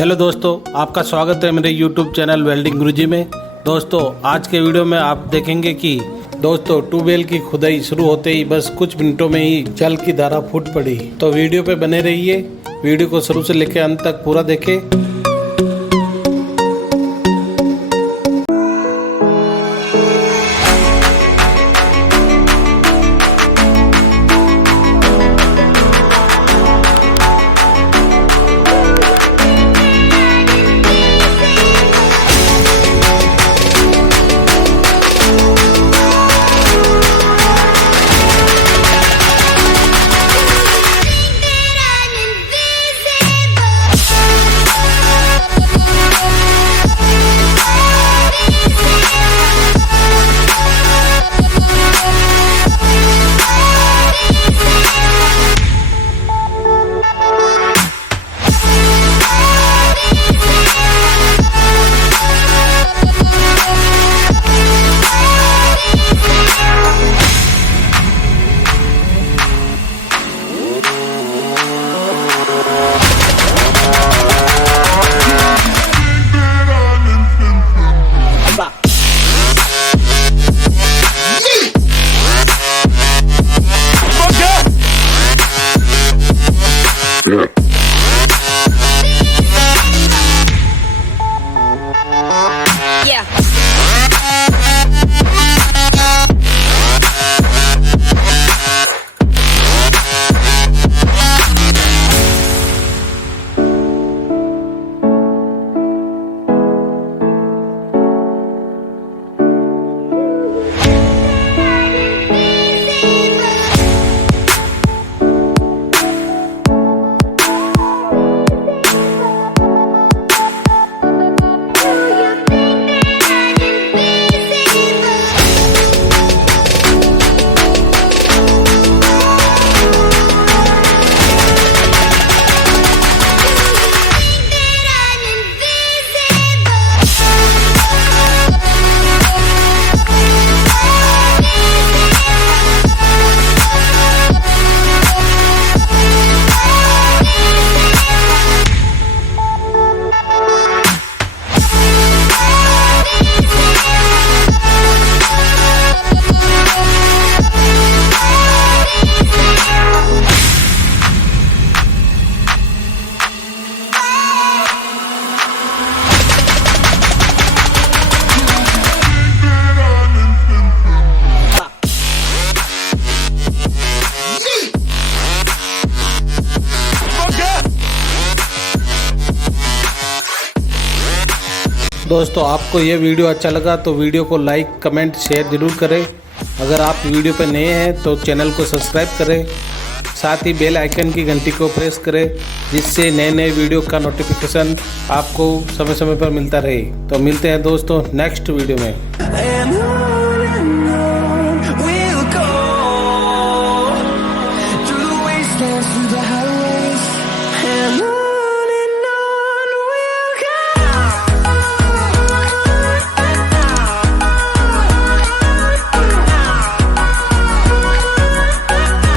हेलो दोस्तों, आपका स्वागत है मेरे YouTube चैनल वेल्डिंग गुरुजी में। दोस्तों आज के वीडियो में आप देखेंगे कि दोस्तों ट्यूबवेल की खुदाई शुरू होते ही बस कुछ मिनटों में ही जल की धारा फूट पड़ी। तो वीडियो पे बने रहिए, वीडियो को शुरू से लेकर अंत तक पूरा देखें। दोस्तों आपको ये वीडियो अच्छा लगा तो वीडियो को लाइक कमेंट शेयर ज़रूर करें। अगर आप वीडियो पर नए हैं तो चैनल को सब्सक्राइब करें, साथ ही बेल आइकन की घंटी को प्रेस करें जिससे नए नए वीडियो का नोटिफिकेशन आपको समय समय पर मिलता रहे। तो मिलते हैं दोस्तों नेक्स्ट वीडियो में।